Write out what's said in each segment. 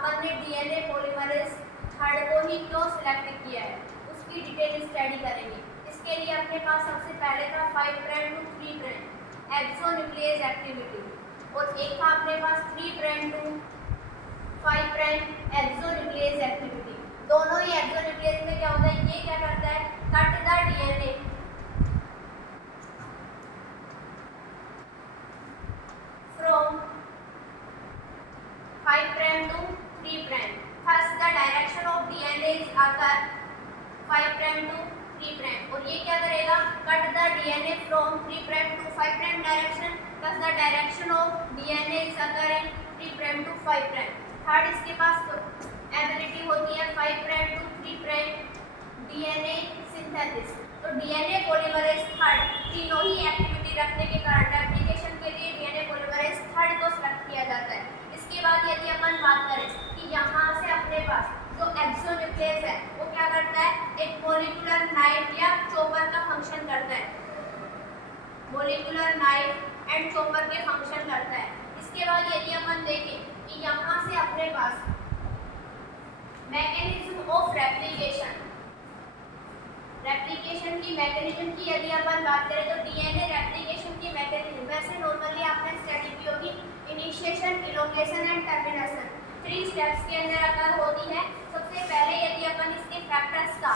अपन ने DNA polymerase third को ही क्यों सिलेक्ट किया है उसकी डिटेल स्टडी करेंगे। इसके लिए अपने पास सबसे पहले था 5 prime to 3 prime exonuclease activity और एक था अपने पास 3 prime to 5 prime exonuclease activity. दोनों ही एक्सोन्यूक्लियस में क्या होता है, ये क्या करता है, cut the DNA from 5 prime to 3 prime. Thus the direction of DNA is occur 5 prime to 3 prime. और ये क्या करेगा, cut the DNA from 3 prime to 5 prime direction. Thus the direction of DNA is occur in 3 prime to 5 prime. Third इसके पास ability होती है 5 prime to 3 prime DNA synthesis. तो DNA polymerase third तीनों ही activity रखने के कारण एप्लीकेशन के लिए DNA polymerase थर्ड को सेलेक्ट किया जाता है। इसके बाद यदि अपन बात करें कि यहाँ से अपने पास जो एक्सोन्यूक्लियस है वो क्या करता है, एक मॉलिक्यूलर नाइफ या चॉपर का फंक्शन करता है, मॉलिक्यूलर नाइफ एंड चॉपर के फंक्शन करता है। इसके बाद यदि अपन देखें कि यहाँ से अपने पास मैकेनिज्म ऑफ रेप्लिकेशन की मैकेनिज्म की यदि अपन बात करें तो डीएनए रेप्लिकेशन की मैकेनिज्म वैसे नॉर्मली आपने स्टडी की होगी, initiation, elongation and termination 3 steps के अंदर अगर होती है। सबसे पहले यदि अपन इसके फैक्टर्स का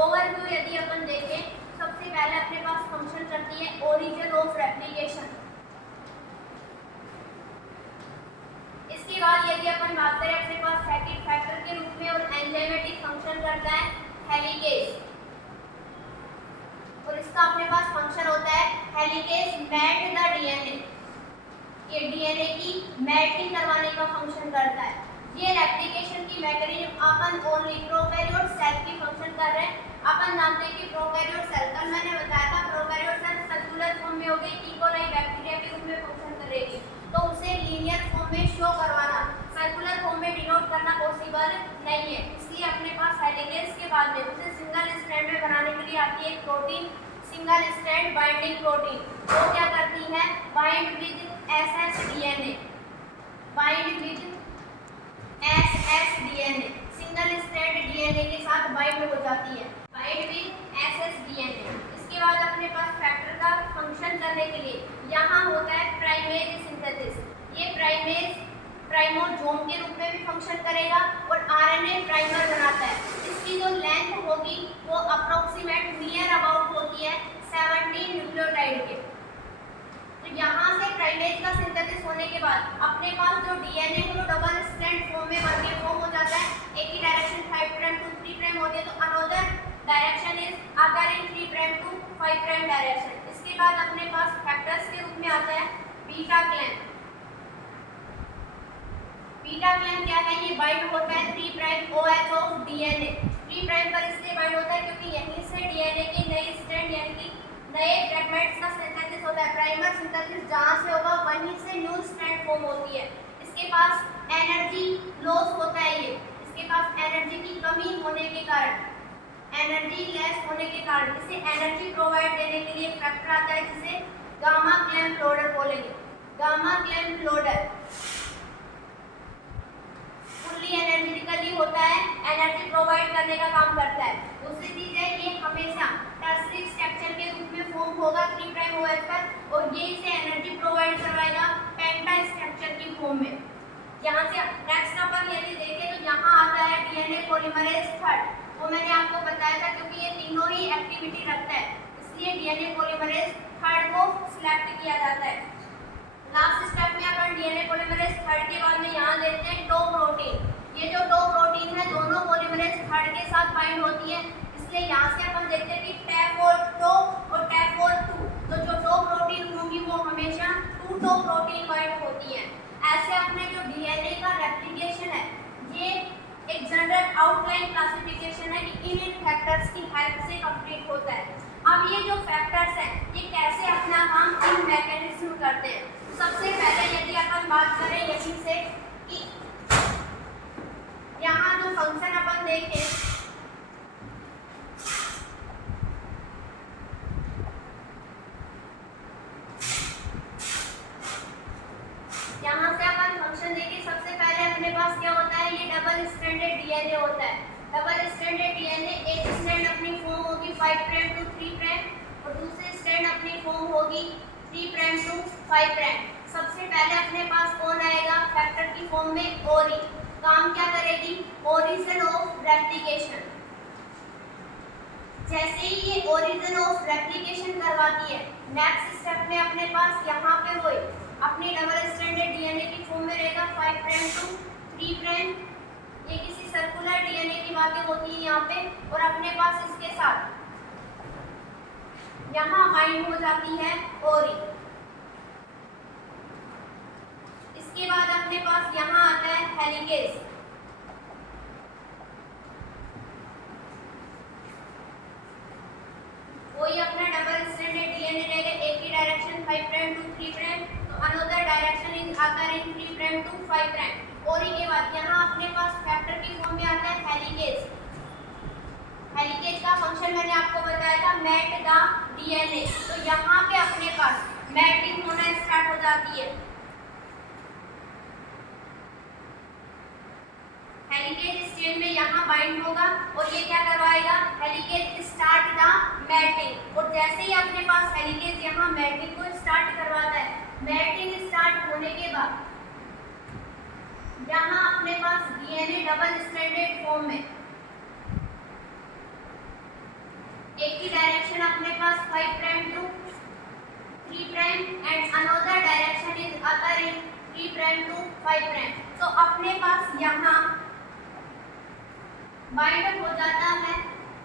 ओवरव्यू यदि अपन देखें, सबसे पहले अपने पास फंक्शन करती है ओरिजिन ऑफ रेप्लिकेशन। इसके बाद यदि अपन बात करें अपने पास सेकंड फैक्टर के रूप में और एंजाइमेटिक फंक्शन करता है हेलिकेज और इसका अपने पास फंक्शन होता है हेलिकेज मैट द डीएनए, ये डीएनए की मैटिंग करवाने का फंक्शन करता है। ये रेप्लिकेशन की मैकेनिज्म अपन ओनली प्रोकैरियोट सेल की फंक्शन कर रहे हैं। अपन जानते हैं कि प्रोकैरियोट सेल कल मैंने बताया था प्रोकैरियोट सेल सर्कुलर फॉर्म में होगी, इकोलाई बैक्टीरिया के रूप में फंक्शन करेगी, तो उसे लीनियर फॉर्म में शो करवाना, सर्कुलर फॉर्म में डिनोट करना पॉसिबल नहीं है। इसलिए अपने पास हेलिकेज के बाद में उसे सिंगल स्ट्रैंड में बनाने के लिए आती है एक protein, single strand binding protein. वो क्या करती है, bind with SSDNA, bind with SSDNA, single strand DNA के साथ बाइंड हो जाती है, बाइंड विद SSDNA। इसके बाद अपने पास फैक्टर का फंक्शन करने के लिए यहाँ होता है प्राइमेज सिंथेसिस। ये प्राइमेज प्राइमोसोम के रूप में भी फंक्शन करेगा और आरएनए प्राइमर बनाता है। इसकी जो लेंथ होगी वो अप्रोक्सीमेट नियर अबाउट होती है 17 न्यूक्लियोटाइड के। तो यहाँ से प्राइमेज का सिंथेसिस होने के बाद अपने पास जो डीएनए है वो डबल स्ट्रैंड फॉर्म में बनके फॉर्म हो जाता है। एक ही डायरेक्शन 5 प्राइम टू 3 प्राइम होती है, तो अनदर डायरेक्शन इज अगर इन 3 प्राइम टू 5 प्राइम डायरेक्शन। इसके बाद अपने पास फैक्टर्स के रूप में आता है बीटा ग्लैंड। बीटा ग्लैंड क्या है, ये बाइंड होता है 3 prime OH of DNA. 3 prime पर इसलिए बाइंड होता है क्योंकि यहीं से डीएनए की नई स्ट्रैंड यानी कि नए फ्रैगमेंट्स का सिंथेसिस होता है। प्राइमर सिंथेसिस जहाँ से होगा वहीं से न्यू स्ट्रैंड फॉर्म होती है। इसके पास एनर्जी लॉस होता है, ये इसके पास एनर्जी की कमी होने के कारण, एनर्जी लेस होने के कारण इसे एनर्जी प्रोवाइड देने के लिए फैक्टर आता है जिसे गामा क्लैम्प लोडर बोलेंगे। Gamma clamp loader fully energetically होता है, एनर्जी प्रोवाइड करने का काम करता है। दूसरी चीज है ये हमेशा टर्सरी स्ट्रक्चर के रूप में फॉर्म होगा 3 प्राइम OH पर और ये इसे एनर्जी प्रोवाइड करवाएगा पेंटा स्ट्रक्चर की फॉर्म में। यहाँ से नेक्स्ट अपन यदि देखें तो यहाँ आता है डीएनए पॉलीमरेज थर्ड। वो मैंने आपको बताया था क्योंकि ये तीनों ही एक्टिविटी रखता है, इसलिए डीएनए पॉलीमरेज थर्ड को सिलेक्ट किया जाता है। लास्ट स्टेप में अपन डीएनए पॉलीमरेज थर्ड के बाद में यहाँ देखते हैं टो प्रोटीन। ये जो टो प्रोटीन है दोनों पॉलीमरेज थर्ड के साथ बाइंड होती है, इसलिए यहाँ से अपन देखते हैं कि टैप और टो और टैप और टू, तो जो टो प्रोटीन होंगी वो हमेशा 2 टो प्रोटीन बाइंड होती है। ऐसे अपने जो डीएनए का रेप्लिकेशन है ये एक जनरल आउटलाइन क्लासिफिकेशन है कि इन फैक्टर्स की हेल्प से कंप्लीट होता है। अब ये जो फैक्टर्स हैं ये कैसे अपना काम इन मैकेनिज्म करते हैं। सबसे पहले यदि अपन बात करें यहीं से कि यहाँ जो फंक्शन अपन देखें, यहाँ से अपन फंक्शन देखें, सबसे पहले अपने पास क्या होता है, ये 5 प्राइम टू 3 प्राइम और दूसरी स्ट्रैंड अपनी फॉर्म होगी 3 प्राइम टू 5 प्राइम। सबसे पहले अपने पास कौन आएगा फैक्टर की फॉर्म में ओरी, काम क्या करेगी ओरिजिन ऑफ रेप्लिकेशन। जैसे ही ये ओरिजिन ऑफ रेप्लिकेशन करवाती है नेक्स्ट स्टेप में अपने पास यहाँ पे वही अपनी डबल स्ट्रैंडेड डीएनए की फॉर्म में रहेगा 5 प्राइम टू 3 प्राइम। ये किसी सर्कुलर डीएनए की बातें होती है यहाँ पे और अपने पास इसके साथ यहाँ बाइंड हो जाती है ओरी। इसके बाद अपने पास यहाँ आता है हेलिकेज। वही अपना डबल स्ट्रैंडेड डीएनए रहेगा, एक ही डायरेक्शन 5 प्राइम टू 3 प्राइम, तो अनदर डायरेक्शन इज आता है 3 प्राइम टू 5 प्राइम। और के बाद यहाँ अपने पास फैक्टर की फॉर्म में आता है हेलिकेज। हेलिकेज का फंक्शन मैंने आपको बताया था मैट द डीएनए, तो यहाँ पे अपने पास मैटिंग होना स्टार्ट हो जाती है। हेलिकेज स्टेज में यहाँ बाइंड होगा और ये क्या करवाएगा हेलिकेज स्टार्ट द मैटिंग। और जैसे ही अपने पास हेलिकेज यहाँ मैटिंग को स्टार्ट करवाता है, मैटिंग स्टार्ट होने के बाद यहाँ अपने पास डीएनए डबल स्ट्रैंडेड फॉर्म में एक ही डायरेक्शन अपने पास 5 prime to 3 prime and another direction is other in 3 prime to 5 prime. तो अपने पास यहाँ बाइंड हो जाता है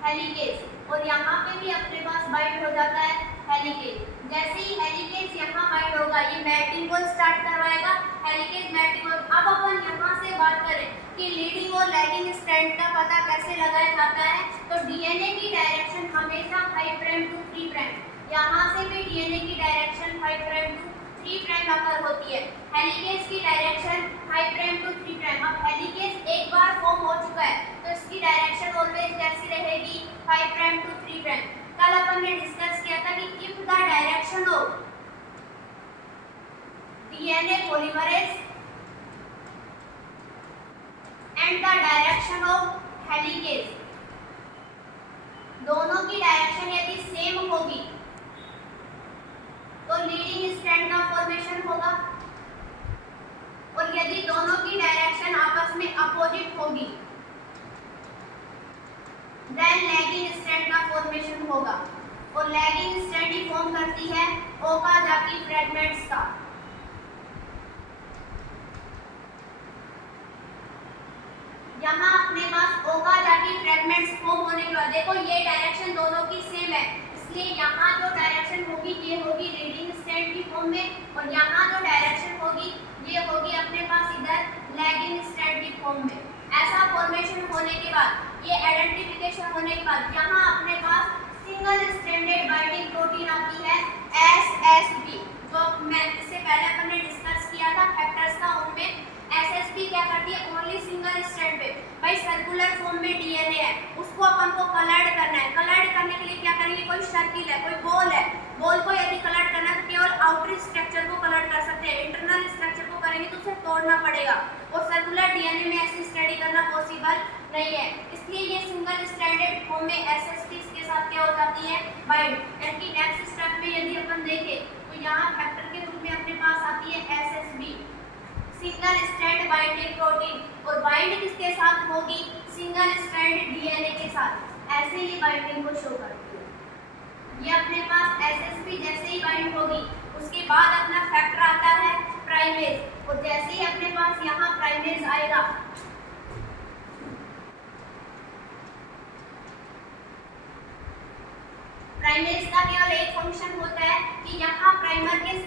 हेलिकेज और यहाँ पे भी अपने पास बाइंड हो जाता है हेलिकेज। जैसे ही हेलिकेज यहाँ बाइंड होगा ये मैटिंग को स्टार्ट करवाएगा, हेलिकेज मैटिंग। और अब अपन यहाँ से बात करें कि लीडिंग और लैगिंग स्ट्रैंड का पता कैसे लगाया जाता है, तो डीएनए की डायरेक्शन हमेशा 5 प्राइम टू 3 प्राइम, यहाँ से भी डीएनए की डायरेक्शन 5 प्राइम टू 3 प्राइम अकर होती है। हेलिकेज की डायरेक्शन 5 प्राइम टू 3 प्राइम। अब हेलिकेज एक बार फॉर्म हो चुका है तो इसकी डायरेक्शन ऑलवेज कैसी रहेगी 5 प्राइम टू 3 प्राइम। कल अपन ने डिस्कस किया था कि if the direction of DNA polymerase and the direction of helicase, दोनों की डायरेक्शन यदि सेम होगी तो लीडिंग स्ट्रैंड का फॉर्मेशन होगा, और यदि दोनों की डायरेक्शन आपस में अपोजिट होगी देन लैगिंग स्ट्रैंड का फॉर्मेशन होगा। और लैगिंग स्ट्रैंड ही फॉर्म करती है ओकाजाकी फ्रैगमेंट्स का। यहाँ अपने पास ओकाजाकी फ्रैगमेंट्स फॉर्म होने के बाद देखो ये डायरेक्शन दोनों की सेम है, इसलिए यहाँ जो डायरेक्शन होगी ये होगी लीडिंग स्ट्रैंड की फॉर्म में, और यहाँ जो डायरेक्शन होगी ये होगी अपने पास इधर लैगिंग स्ट्रैंड की फॉर्म में। ऐसा फॉर्मेशन होने के बाद ये आइडेंटिफिकेशन होने के बाद यहाँ अपने पास सिंगल स्ट्रैंडेड बाइंडिंग प्रोटीन आती है एसएसबी, जो मैं इससे पहले अपन ने डिस्कस किया था फैक्टर्स का। उनमें एसएसबी क्या करती है ओनली सिंगल स्ट्रैंड पे, भाई सर्कुलर फॉर्म में डीएनए है उसको अपन को कलर्ड करना है। कलर्ड करने के लिए क्या करेंगे, कोई सर्किल है कोई बॉल है, बॉल को यदि कलर्ड करना है तो केवल आउटर स्ट्रक्चर को कलर्ड कर सकते हैं, इंटरनल स्ट्रक्चर को करेंगे तो उसे तोड़ना पड़ेगा, और सर्कुलर डीएनए में ऐसी स्टडी करना पॉसिबल नहीं है। इसलिए ये सिंगल स्ट्रैंडेड फॉर्म में एसएसबी के साथ क्या हो जाती है बाइंड। यानी नेक्स्ट स्टेप में यदि अपन देखें तो यहाँ फैक्टर के रूप में अपने पास आती है SSB single strand binding protein, और बाइंड किसके साथ होगी सिंगल स्ट्रैंड डीएनए के साथ। ऐसे ही बाइंडिंग को शो करती है। ये अपने पास एसएसबी जैसे ही बाइंड होगी उसके बाद अपना फैक्टर आता है प्राइमेज, और जैसे ही अपने पास यहाँ प्राइमेज आएगा प्राइमेज का केवल एक फंक्शन होता है कि यहाँ प्राइमर के